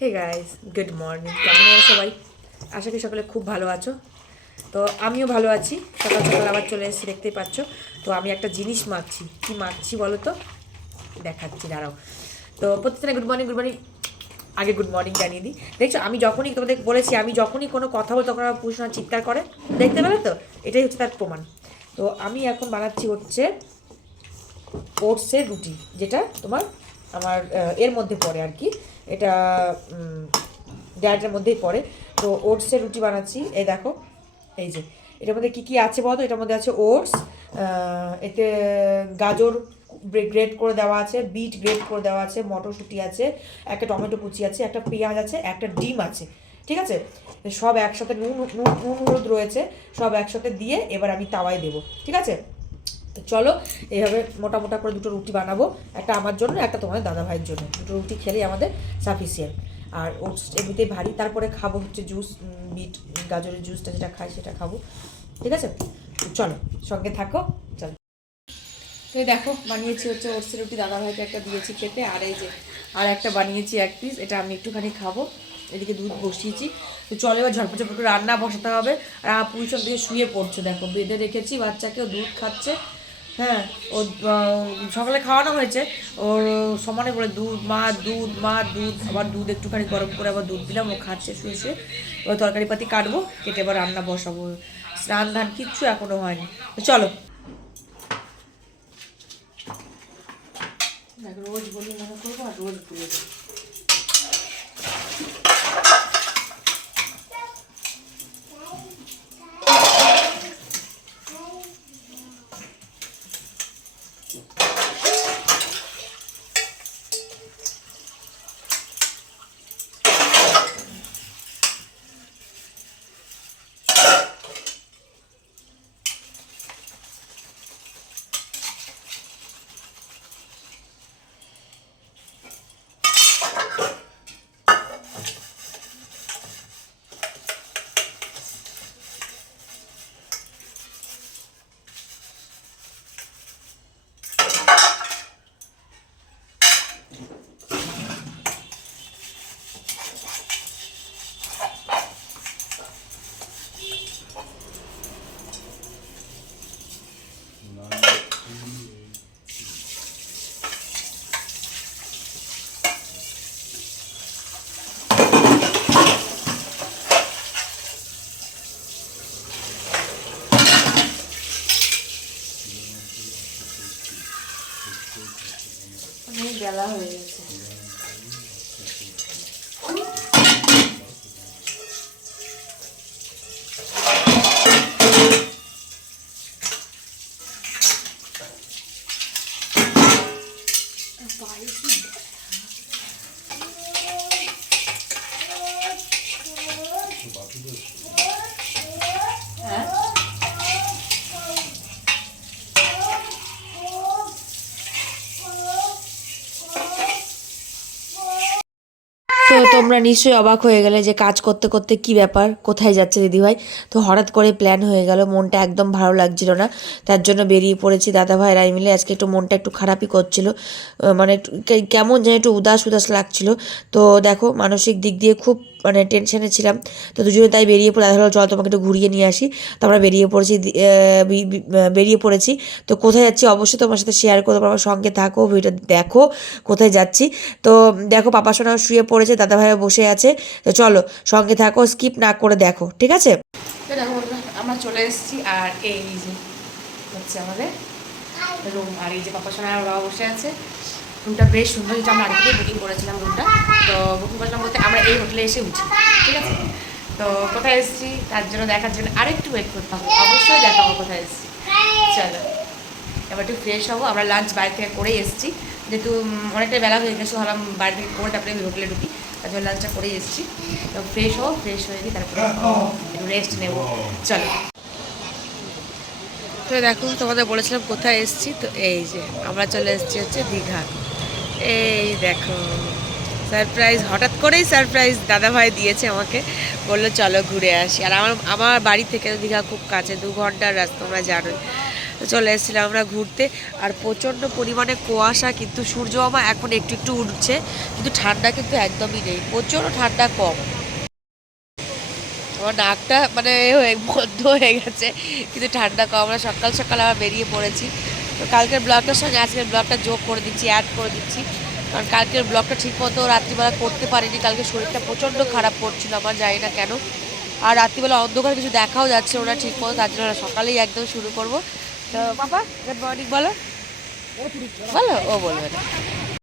Hey guys, good morning. কেমন আছো সবাই? আশা করি সকলে খুব ভালো আছো। তো আমিও ভালো আছি। সকাল সকাল আবার চলে এসেছি, দেখতেই পাচ্ছ। তো আমি একটা জিনিস মাখছি। কি মাখছি বলো তো? দেখাচ্ছি, দাঁড়াও। তো প্রত্যেকটা গুড মর্নিং, গুড মর্নিং। আগে গুড মর্নিং জানিয়ে দিই। দেখছো, আমি যখনই তোমাদের বলেছি, আমি যখনই কোনো কথা বলি তখন আমার পুরুষ চিৎকার করে। দেখতে পেলে তো? এটাই হচ্ছে তার প্রমাণ। তো আমি এখন বানাচ্ছি হচ্ছে ওটসের রুটি, যেটা তোমার আমার এর মধ্যে পড়ে আর কি। এটা ডায়েটের মধ্যেই পড়ে। তো ওটসের রুটি বানাচ্ছি। এই দেখো, এই যে এটার মধ্যে কী কী আছে বলো তো? এটার মধ্যে আছে ওটস, এতে গাজর গ্রেট করে দেওয়া আছে, বিট গ্রেট করে দেওয়া আছে, মটরশুঁটি আছে, একটা টমেটো কুচি আছে, একটা পেঁয়াজ আছে, একটা ডিম আছে। ঠিক আছে, সব একসাথে নুন নুন নুন হলুদ রয়েছে, সব একসাথে দিয়ে এবার আমি তাওয়ায় দেবো। ঠিক আছে, তো চলো এইভাবে মোটা মোটা করে দুটো রুটি বানাবো, একটা আমার জন্য, একটা তোমাদের দাদা ভাইয়ের জন্য। দুটো রুটি খেলেই আমাদের সাফিসিয়েন্ট। আর ওটস এমনিতেই ভারী, তারপরে খাবো হচ্ছে জুস, বিট গাজরের জুসটা যেটা খাই সেটা খাবো। ঠিক আছে, চলো সঙ্গে থাকো। চলো, তো এই দেখো বানিয়েছি হচ্ছে ওটসের রুটি, দাদা ভাইকে একটা দিয়েছি খেতে। আর এই যে আর একটা বানিয়েছি এক পিস, এটা আমি একটুখানি খাবো। এদিকে দুধ বসিয়েছি। তো চলো এবার ঝটপট ঝটপট করে রান্না বসাতে হবে। আর পুরুষন থেকে শুয়ে পড়ছে, দেখো বেঁধে রেখেছি বাচ্চাকেও, দুধ খাচ্ছে। হ্যাঁ, ও সকালে খাওয়ানো হয়েছে, ওর সমানে বলে দুধ মা, দুধ মা, দুধ। আবার দুধ একটুখানি গরম করে আবার দুধ দিলাম, ও খাচ্ছে শুয়ে শুয়ে। এবার তরকারি পাতি কাটবো, কেটে এবার রান্না বসাবো। স্নান ধান কিচ্ছু এখনো হয়নি। তো চলো। দেখো রোজ বলি মনে করবো আর রোজ ভুলে যাবো। অনেক বেলা হয়ে গেছে। হ্যাঁ, তো তোমরা নিশ্চয়ই অবাক হয়ে গেলে যে কাজ করতে করতে কি ব্যাপার, কোথায় যাচ্ছে দিদিভাই। তো হঠাৎ করে প্ল্যান হয়ে গেল, মনটা একদম ভালো লাগছিল না, তার জন্য বেরিয়ে পড়েছি দাদা ভাইয়ের আই মিলে। আজকে একটু মনটা একটু খারাপই করছিল, মানে একটু কেমন যেন একটু উদাস উদাস লাগছিল। তো দেখো মানসিক দিক দিয়ে খুব মানে টেনশনে ছিলাম। তো দুজনে তাই বেরিয়ে পড়ে, দাদা ভাই চল তোমাকে একটু ঘুরিয়ে নিয়ে আসি। তো আমরা বেরিয়ে পড়েছি। তো কোথায় যাচ্ছি অবশ্যই তোমার সাথে শেয়ার করবো, আমার সঙ্গে থাকো, ভিডিওটা দেখো কোথায় যাচ্ছি। তো দেখো পাপা সোনাও শুয়ে পড়েছে, দাদা ভাইও বসে আছে। তো চলো সঙ্গে থাকো, স্কিপ না করে দেখো, ঠিক আছে। তো দেখো আমরা চলে এসেছি, আর এই যে হচ্ছে আমাদের রুম। আর এই যে পাপা সোনা আর বাবা বসে আছে। রুমটা বেশ সুন্দর, যেটা আমরা আগে বুকিং করেছিলাম রুমটা। তো বুকিং করেছিলাম বলতে আমরা এই হোটেলে এসে উঠি। ঠিক আছে, তো কোথায় এসেছি তার জন্য দেখার জন্য আরেকটু ওয়েট করতে হবে, অবশ্যই দেখাবো কোথায় এসেছি। চলো এবার একটু ফ্রেশ হবো। আমরা লাঞ্চ বাড়ি থেকে করেই এসেছি, যেহেতু অনেকটা বেলা হয়ে গেছে, ভাবলাম বাড়ি থেকে করে তারপরে আমি হোটেলে ঢুকি, তার জন্য লাঞ্চটা করেই এসেছি। তো ফ্রেশ হবো, ফ্রেশ হয়ে গিয়ে তারপরে একটু রেস্ট নেবো। চলো, তো দেখো তোমাদের বলেছিলাম কোথায় এসেছি। তো এই যে আমরা চলে এসেছি হচ্ছে দীঘা। এই দেখো সারপ্রাইজ, হঠাৎ করেই সারপ্রাইজ দাদা ভাই দিয়েছে আমাকে, বললো চলো ঘুরে আসি। আর আমার আমার বাড়ি থেকে দীঘা খুব কাছে, 2 ঘন্টার রাস্তা, তোমরা জানোই। তো চলে এসেছিলাম আমরা ঘুরতে। আর প্রচণ্ড পরিমাণে কুয়াশা, কিন্তু সূর্য মামা এখন একটু একটু উঠছে, কিন্তু ঠান্ডা কিন্তু একদমই নেই, প্রচণ্ড ঠান্ডা কম। আমার নাকটা মানে বন্ধ হয়ে গেছে, কিন্তু ঠান্ডা কম। আমরা সকাল সকাল আবার বেরিয়ে পড়েছি। তো কালকের ব্লগটার সঙ্গে আজকের ব্লগটা যোগ করে দিচ্ছি, অ্যাড করে দিচ্ছি, কারণ কালকের ব্লগটা ঠিক মতো রাত্রিবেলা করতে পারিনি। কালকে শরীরটা প্রচণ্ড খারাপ করছিল আমার, জানি না কেন। আর রাত্রিবেলা অন্ধকার কিছু দেখাও যাচ্ছে ওরা ঠিক মতো, তার জন্য সকালেই একদম শুরু করবো। তো বাবা গুড মর্নিং বলো, বলো, ও বলবে না।